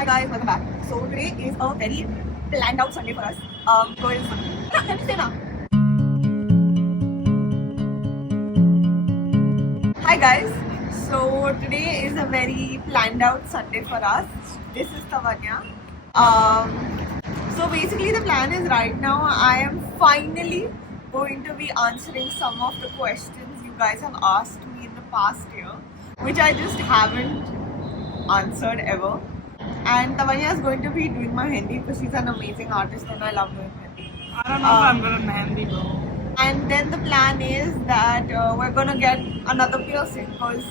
Hi guys, welcome back. So today is a very planned out Sunday for us. Because let me say now. Hi guys. So today is a very planned out Sunday for us. This is Tavanya. So basically the plan is right now I am finally going to be answering some of the questions you guys have asked me in the past year, which I just haven't answered ever. And Tavanya is going to be doing my Hindi because she's an amazing artist and I love doing Hindi. I don't know if I'm good at Mehndi though. And then the plan is that we're gonna get another piercing because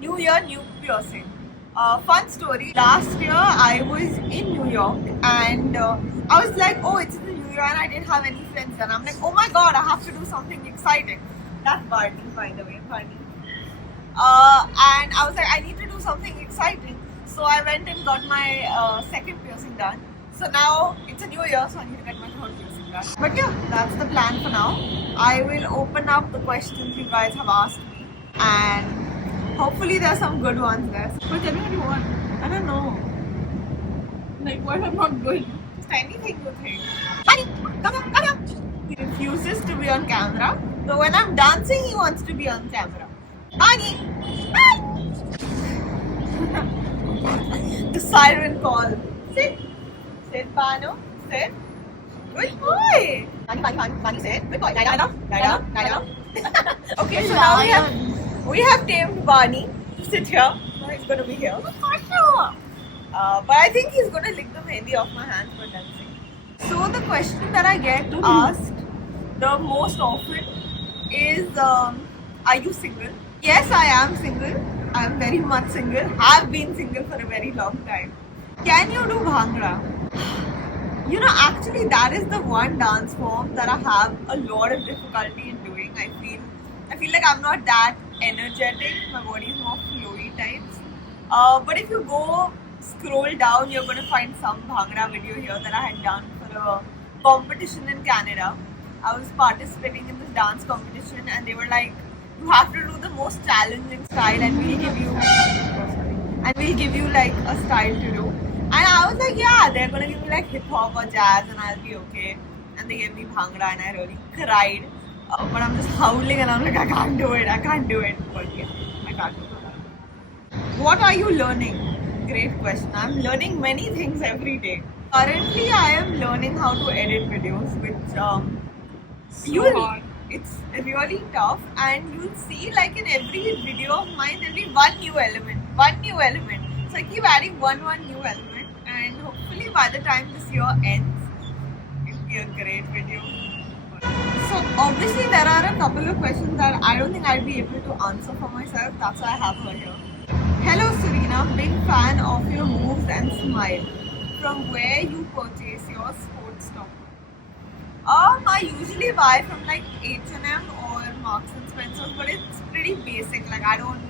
new year, new piercing. Fun story. Last year I was in New York and I was like, oh, it's the new year and I didn't have any friends. And I'm like, oh my god, I have to do something exciting. That's Barney, by the way, Barney. And I was like, I need to do something exciting. So I went and got my second piercing done. So now it's a new year, so I need to get my third piercing done. But yeah, that's the plan for now. I will open up the questions you guys have asked me, and hopefully there's some good ones there. But tell me what you want. I don't know. Like, what if I'm not good? Just anything you think. Honey, come here. He refuses to be on camera. So when I'm dancing, he wants to be on camera. Honey! The siren call. Sit. Sit, Banu. Sit. Good boy. Banu, sit. Good boy. Lie down. Okay, so now we have tamed Barney to sit here. Now he's going to be here. But I think he's going to lick the mehndi off my hands for dancing. So the question that I get asked the most often is, are you single? Yes, I am single. I am very much single. Have been single for a very long time. Can you do Bhangra? You know, actually that is the one dance form that I have a lot of difficulty in doing. I feel like I'm not that energetic. My body is more flowy types. But if you go scroll down, you're going to find some Bhangra video here that I had done for a competition in Canada. I was participating in this dance competition and they were like, you have to do the most challenging style and we'll give you like a style to do. And I was like, yeah, they're gonna give me like hip hop or jazz and I'll be okay. And they gave me Bhangra and I really cried. But I'm just howling and I'm like, I can't do it. But yeah, I can't do it. What are you learning? Great question. I'm learning many things every day. Currently, I am learning how to edit videos, which hard. It's really tough, and you'll see like in every video of mine there'll be one new element. So I keep adding one new element, and hopefully by the time this year ends, it'll be a great video. So obviously there are a couple of questions that I don't think I'll be able to answer for myself. That's why I have her here. Hello Serena, big fan of your moves and smile. From where you purchase your sports top? I usually buy from like H&M or Marks and Spencer's, but it's pretty basic. Like I don't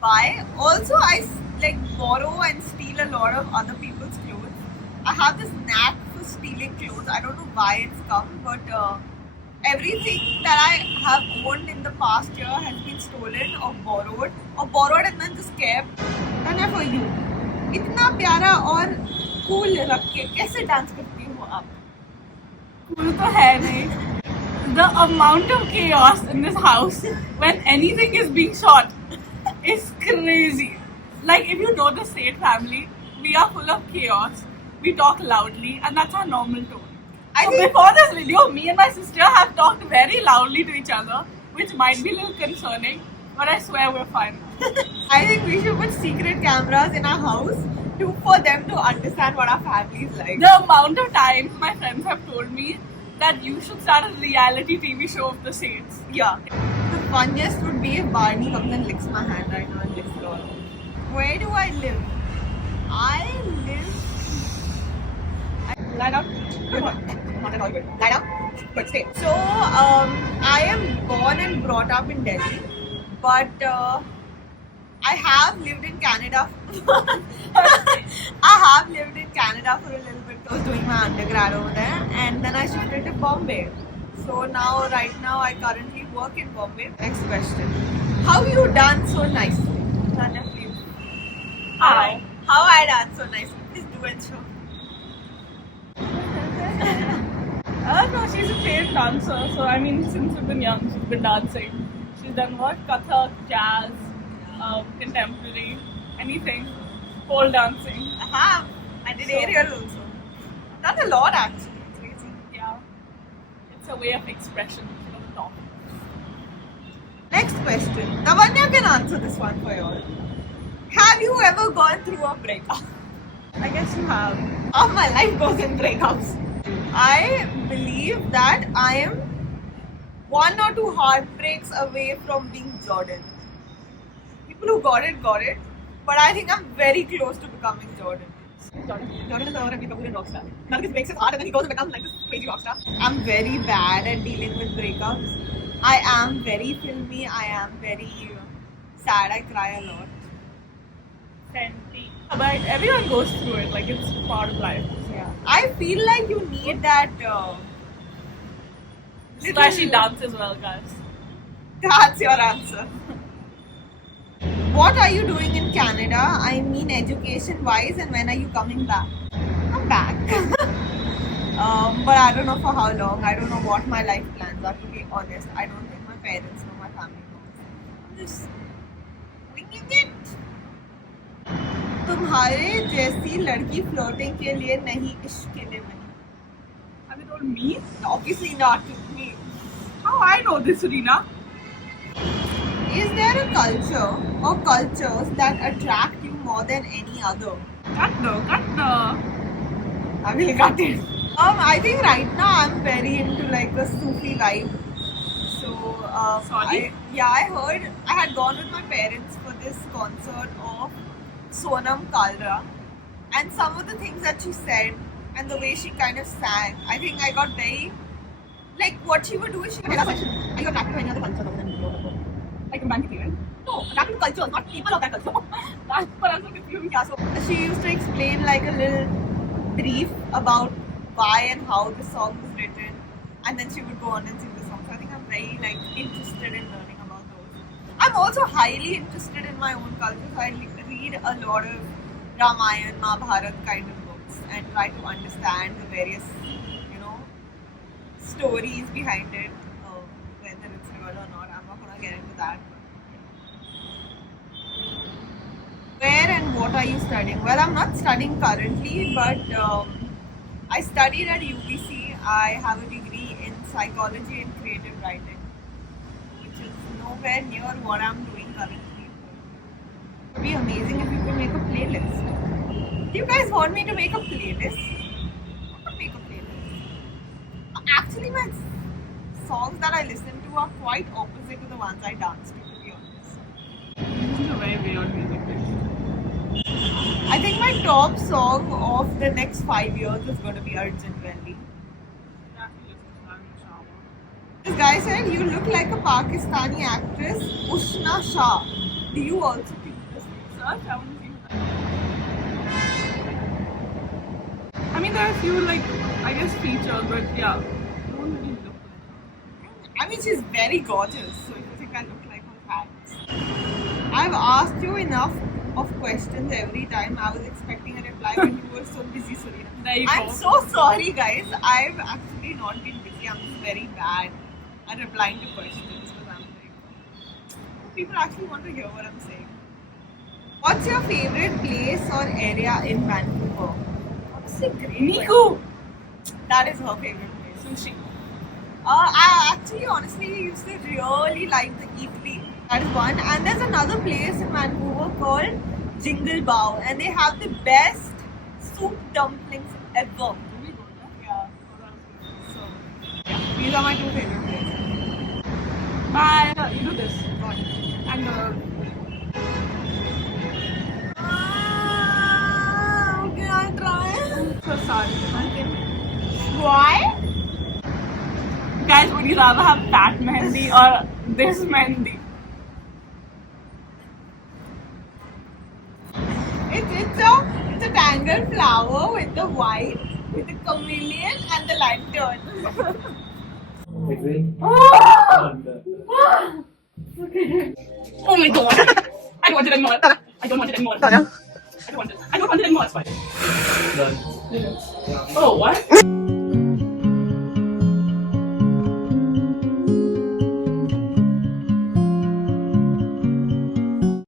buy. Also, I like borrow and steal a lot of other people's clothes. I have this knack for stealing clothes. I don't know why it's come, but everything that I have owned in the past year has been stolen or borrowed and then just kept. And for you, इतना प्यारा और cool रख के कैसे dance करती हो आप? Cool to hai nahi. The amount of chaos in this house when anything is being shot is crazy. Like, if you know the State family, we are full of chaos. We talk loudly, and that's our normal tone. Before this video, me and my sister have talked very loudly to each other, which might be a little concerning, but I swear we're fine. I think we should put secret cameras in our house for them to understand what our family is like. The amount of times my friends have told me that you should start a reality TV show of the Saints. Yeah. The funniest would be if Barney comes and licks my hand right now and licks it all. Where do I live? Lie down. Good one. Not at all good. Lie down. Good. Stay. So, I am born and brought up in Delhi, but I have lived in Canada. I have lived in Canada for a little bit. I was doing my undergrad over there, and then I shifted to Bombay. So right now, I currently work in Bombay. Next question: how you dance so nicely? Tanya, please. Hi. How I dance so nicely? influencer? No, she's a trained dancer. So I mean, since we've been young, she's been dancing. She's done what? Kathak, jazz, contemporary, anything, pole dancing. I did aerial also. Done a lot actually. It's crazy. Yeah, it's a way of expression. She doesn't talk. Next question. Lavanya can answer this one for you all. Have you ever gone through a breakup? I guess you have. All my life goes in breakups. I believe that I am 1 or 2 heartbreaks away from being Jordan. People who got it, but I think I'm very close to becoming Jordan. Jordan is our Ranbir Kapoor and rockstar. None of his breaks is hard and then he goes and becomes like this crazy rockstar. I'm very bad at dealing with breakups. I am very filmy, I am very sad, I cry a lot. Senti. But everyone goes through it. Like it's part of life. So, yeah. I feel like you need that Slash she dances well, guys. That's your answer. What are you doing in Canada? I mean education wise, and when are you coming back? I'm back. But I don't know for how long. I don't know what my life plans are, to be honest. I don't think my parents know, my family knows. I'm just winging it. तुम्हारे जैसी लड़की floating के लिए नहीं, इश्क के लिए नहीं. Have you told me? Obviously not me. How I know this, Rina? Is there a culture or cultures that attract you more than any other? Cut the. I will cut it. I think right now I'm very into like a Sufi vibe. So, Sorry? I heard I had gone with my parents for this concert of Sonam Kalra, and some of the things that she said and the way she kind of sang, I think I got very like what she would do is she would tell us, are you attracted to any other culture other than India? Like romantically, right? No, attracted to cultures, not people of that culture. That's what I'm so confused. Yeah, so she used to explain like a little brief about why and how the song was written, and then she would go on and sing the song. So I think I'm very like interested in learning about those. I'm also highly interested in my own culture, so I read a lot of Ramayana, Mahabharata kind of books and try to understand the various, stories behind it, whether it's real or not. I'm not gonna get into that. Where and what are you studying? Well, I'm not studying currently, but I studied at UBC. I have a degree in psychology and creative writing, which is nowhere near what I'm doing currently. It would be amazing if you could make a playlist. Do you guys want me to make a playlist? I could make a playlist. Actually, my songs that I listen to are quite opposite to the ones I dance to be honest. This is a very weird music taste. I think my top song of the next 5 years is going to be Arjun Welly. This guy said, you look like a Pakistani actress, Ushna Shah. Do you also think this? Search, I want to see that. I mean, there are a few, like, I guess features, but yeah. Don't really look like her. I mean, she's very gorgeous, so if you think I look like her, thanks. I've asked you enough of questions every time. I was expecting a reply, but you were so busy, Surina. There you I'm go. so sorry, guys. I've actually not been busy. I'm just very bad at replying to questions because I'm like, people actually want to hear what I'm saying. What's your favorite place or area in Vancouver? Obviously, great. Niku! That is her favorite place. Sushi. I actually honestly used to really like the eatery. That is one. And there's another place in Vancouver called Jingle Bow, and they have the best soup dumplings ever. Yeah. So, yeah, these are my 2 favorite places. Bye. You do this. God. And Okay, I'll try. so sorry. Why? Guys, would you rather have that mehendi or this mehendi? It's a tangled flower with the white, with the chameleon and the lantern. Okay. Oh my god! I don't want it anymore. I don't want it anymore. I don't want it. I don't want it anymore. It's fine. Done. Oh, what?